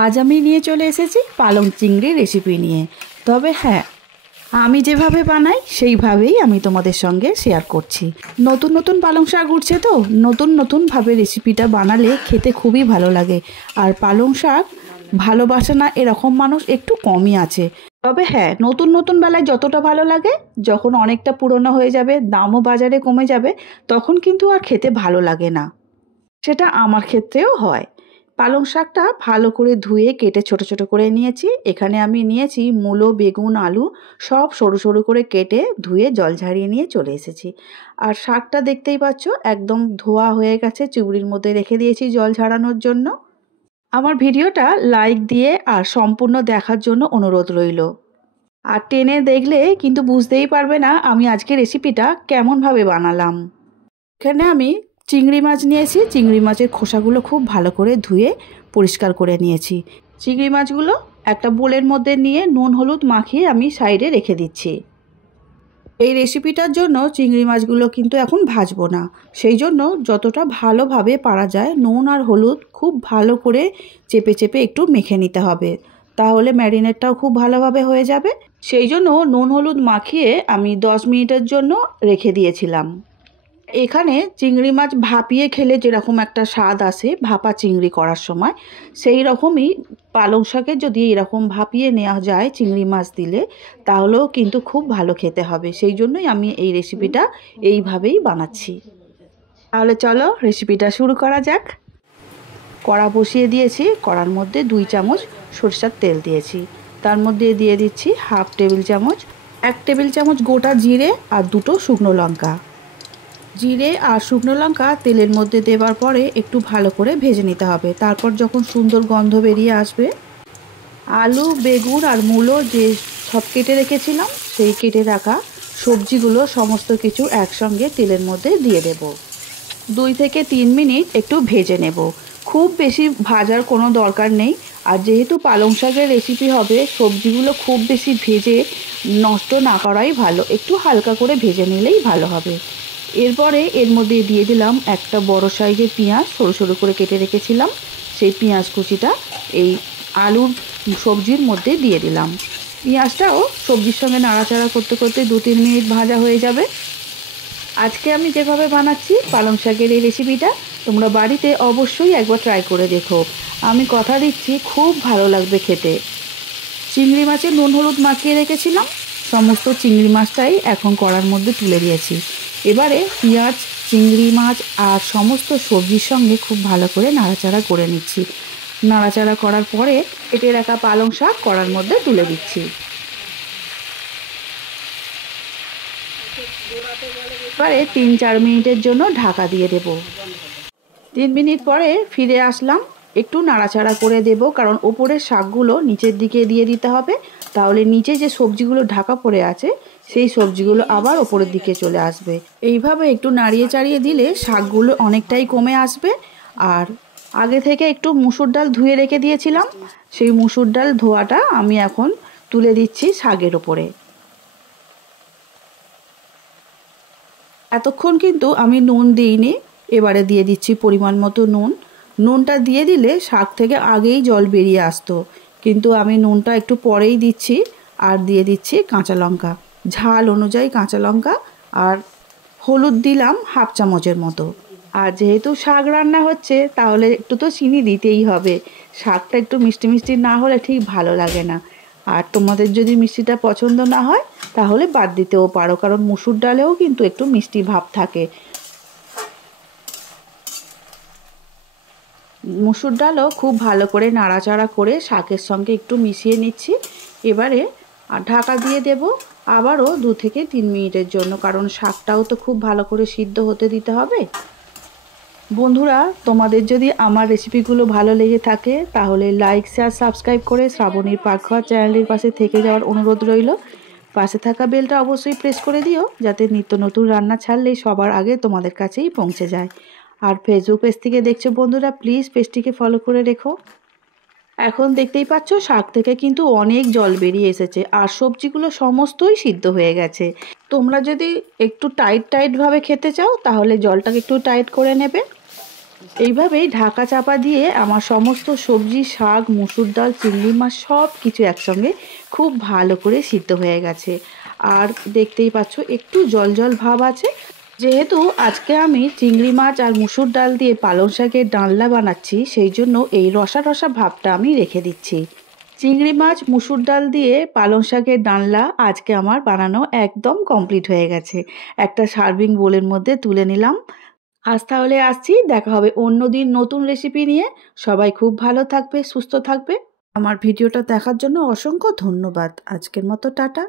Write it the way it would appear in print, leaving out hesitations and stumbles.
আজ আমি নিয়ে চলে এসেছি পালং চিংড়ির রেসিপি নিয়ে। তবে হ্যাঁ, আমি যেভাবে বানাই সেইভাবেই আমি তোমাদের সঙ্গে শেয়ার করছি। নতুন নতুন পালং শাক উঠছে তো নতুন নতুনভাবে রেসিপিটা বানালে খেতে খুবই ভালো লাগে। আর পালং শাক ভালোবাসে না এরকম মানুষ একটু কমই আছে। তবে হ্যাঁ, নতুন নতুন বেলায় যতটা ভালো লাগে, যখন অনেকটা পুরনো হয়ে যাবে, দামও বাজারে কমে যাবে, তখন কিন্তু আর খেতে ভালো লাগে না। সেটা আমার ক্ষেত্রেও হয়। পালং শাকটা ভালো করে ধুয়ে কেটে ছোট ছোট করে নিয়েছি। এখানে আমি নিয়েছি মূলো, বেগুন, আলু সব সরু সরু করে কেটে ধুয়ে জল ঝারিয়ে নিয়ে চলে এসেছি। আর শাকটা দেখতেই পাচ্ছ একদম ধোয়া হয়ে গেছে, চিংড়ির মধ্যে রেখে দিয়েছি জল ঝরানোর জন্য। আমার ভিডিওটা লাইক দিয়ে আর সম্পূর্ণ দেখার জন্য অনুরোধ রইল। আর টেনে দেখলে কিন্তু বুঝতেই পারবে না আমি আজকে রেসিপিটা কেমনভাবে বানালাম। এখানে আমি চিংড়ি মাছ নিয়েছি। চিংড়ি মাছের খোসাগুলো খুব ভালো করে ধুয়ে পরিষ্কার করে নিয়েছি। চিংড়ি মাছগুলো একটা বোলের মধ্যে নিয়ে নুন হলুদ মাখিয়ে আমি সাইডে রেখে দিচ্ছি। এই রেসিপিটার জন্য চিংড়ি মাছগুলো কিন্তু এখন ভাজবো না, সেই জন্য যতটা ভালোভাবে পারা যায় নুন আর হলুদ খুব ভালো করে চেপে চেপে একটু মেখে নিতে হবে, তাহলে ম্যারিনেটটাও খুব ভালোভাবে হয়ে যাবে। সেই জন্য নুন হলুদ মাখিয়ে আমি 10 মিনিটের জন্য রেখে দিয়েছিলাম। এখানে চিংড়ি মাছ ভাপিয়ে খেলে যেরকম একটা স্বাদ আসে ভাপা চিংড়ি করার সময়, সেই রকমই পালং শাকে যদি এরকম ভাপিয়ে নেওয়া যায় চিংড়ি মাছ দিলে, তাহলেও কিন্তু খুব ভালো খেতে হবে। সেই জন্যই আমি এই রেসিপিটা এইভাবেই বানাচ্ছি। তাহলে চলো রেসিপিটা শুরু করা যাক। কড়া বসিয়ে দিয়েছি, কড়ার মধ্যে 2 চামচ সরষের তেল দিয়েছি। তার মধ্যে দিয়ে দিচ্ছি 1/2 টেবিল চামচ, 1 টেবিল চামচ গোটা জিরে আর 2টো শুকনো লঙ্কা। জিরে আর শুকনো লঙ্কা তেলের মধ্যে দেওয়ার পরে একটু ভালো করে ভেজে নিতে হবে। তারপর যখন সুন্দর গন্ধ বেরিয়ে আসবে, আলু, বেগুন আর মূলো যে সব কেটে রেখেছিলাম সেই কেটে রাখা সবজিগুলো সমস্ত কিছু একসঙ্গে তেলের মধ্যে দিয়ে দেব। 2 থেকে 3 মিনিট একটু ভেজে নেব। খুব বেশি ভাজার কোনো দরকার নেই। আর যেহেতু পালং শাকের রেসিপি হবে, সবজিগুলো খুব বেশি ভেজে নষ্ট না করাই ভালো, একটু হালকা করে ভেজে নিলেই ভালো হবে। এরপরে এর মধ্যে দিয়ে দিলাম একটা বড় সাইজের পেঁয়াজ সরু সরু করে কেটে রেখেছিলাম। সেই পেঁয়াজ কুচিটা এই আলুর সবজির মধ্যে দিয়ে দিলাম। পেঁয়াজটাও সবজির সঙ্গে নাড়াচাড়া করতে করতে 2-3 মিনিট ভাজা হয়ে যাবে। আজকে আমি যেভাবে বানাচ্ছি পালং শাকের এই রেসিপিটা তোমরা বাড়িতে অবশ্যই একবার ট্রাই করে দেখো। আমি কথা দিচ্ছি খুব ভালো লাগবে খেতে। চিংড়ি মাছে নুন হলুদ মাখিয়ে রেখেছিলাম, সমস্ত চিংড়ি মাছটাই এখন কড়ার মধ্যে তুলে দিয়েছি। এবারে পেঁয়াজ, চিংড়ি মাছ আর সমস্ত সবজির সঙ্গে খুব ভালো করে নাড়াচাড়া করে নিচ্ছি। নাড়াচাড়া করার পরে কেটে রাখা পালং শাক কড়ার মধ্যে তুলে দিচ্ছি। এবারে 3-4 মিনিটের জন্য ঢাকা দিয়ে দেব। 3 মিনিট পরে ফিরে আসলাম। একটু নাড়াচাড়া করে দেব, কারণ ওপরের শাকগুলো নিচের দিকে দিয়ে দিতে হবে, তাহলে নিচে যে সবজিগুলো ঢাকা পড়ে আছে সেই সবজিগুলো আবার ওপরের দিকে চলে আসবে। এইভাবে একটু নাড়িয়ে চাড়িয়ে দিলে শাকগুলো অনেকটাই কমে আসবে। আর আগে থেকে একটু মুসুর ডাল ধুয়ে রেখে দিয়েছিলাম, সেই মুসুর ডাল ধোয়াটা আমি এখন তুলে দিচ্ছি শাকের ওপরে। এতক্ষণ কিন্তু আমি নুন দিইনি, এবারে দিয়ে দিচ্ছি পরিমাণ মতো নুন। নুনটা দিয়ে দিলে শাক থেকে আগেই জল বেরিয়ে আসতো, কিন্তু আমি নুনটা একটু পরেই দিচ্ছি। আর দিয়ে দিচ্ছি কাঁচা লঙ্কা, ঝাল অনুযায়ী কাঁচা লঙ্কা, আর হলুদ দিলাম 1/2 চামচের মতো। আর যেহেতু শাক রান্না হচ্ছে তাহলে একটু তো চিনি দিতেই হবে। শাকটা একটু মিষ্টি মিষ্টি না হলে ঠিক ভালো লাগে না। আর তোমাদের যদি মিষ্টিটা পছন্দ না হয় তাহলে বাদ দিতেও পারো, কারণ মুসুর ডালেও কিন্তু একটু মিষ্টি ভাব থাকে। মুসুর ডালও খুব ভালো করে নাড়াচাড়া করে শাকের সঙ্গে একটু মিশিয়ে নিচ্ছি। এবারে ঢাকা দিয়ে দেব আবারও 2 থেকে 3 মিনিটের জন্য, কারণ শাকটাও তো খুব ভালো করে সিদ্ধ হতে দিতে হবে। বন্ধুরা, তোমাদের যদি আমার রেসিপিগুলো ভালো লেগে থাকে তাহলে লাইক, শেয়ার, সাবস্ক্রাইব করে শ্রাবণীর পাকঘর চ্যানেলের পাশে থেকে যাওয়ার অনুরোধ রইল। পাশে থাকা বেলটা অবশ্যই প্রেস করে দিও, যাতে নিত্য নতুন রান্না ছাড়লেই সবার আগে তোমাদের কাছেই পৌঁছে যায়। আর ফেসবুক পেজ থেকে দেখছো বন্ধুরা, প্লিজ পেজটিকে ফলো করে রেখো। এখন দেখতেই পাচ্ছ শাক থেকে কিন্তু অনেক জল বেরিয়ে এসেছে আর সবজিগুলো সমস্তই সিদ্ধ হয়ে গেছে। তোমরা যদি একটু টাইট ভাবে খেতে চাও তাহলে জলটাকে একটু টাইট করে নেবে। এইভাবেই ঢাকা চাপা দিয়ে আমার সমস্ত সবজি, শাক, মুসুর ডাল, চিংড়ি মাছ সব কিছু একসঙ্গে খুব ভালো করে সিদ্ধ হয়ে গেছে। আর দেখতেই পাচ্ছ একটু জল জল ভাব আছে। যেহেতু আজকে আমি চিংড়ি মাছ আর মুসুর ডাল দিয়ে পালং শাকের ডালনা বানাচ্ছি, সেই জন্য এই রসা রসা ভাবটা আমি রেখে দিচ্ছি। চিংড়ি মাছ, মুসুর ডাল দিয়ে পালং শাকের ডালনা আজকে আমার বানানো একদম কমপ্লিট হয়ে গেছে। একটা সার্ভিং বোলের মধ্যে তুলে নিলাম। আজ তাহলে আসছি, দেখা হবে অন্যদিন নতুন রেসিপি নিয়ে। সবাই খুব ভালো থাকবে, সুস্থ থাকবে। আমার ভিডিওটা দেখার জন্য অসংখ্য ধন্যবাদ। আজকের মতো টাটা।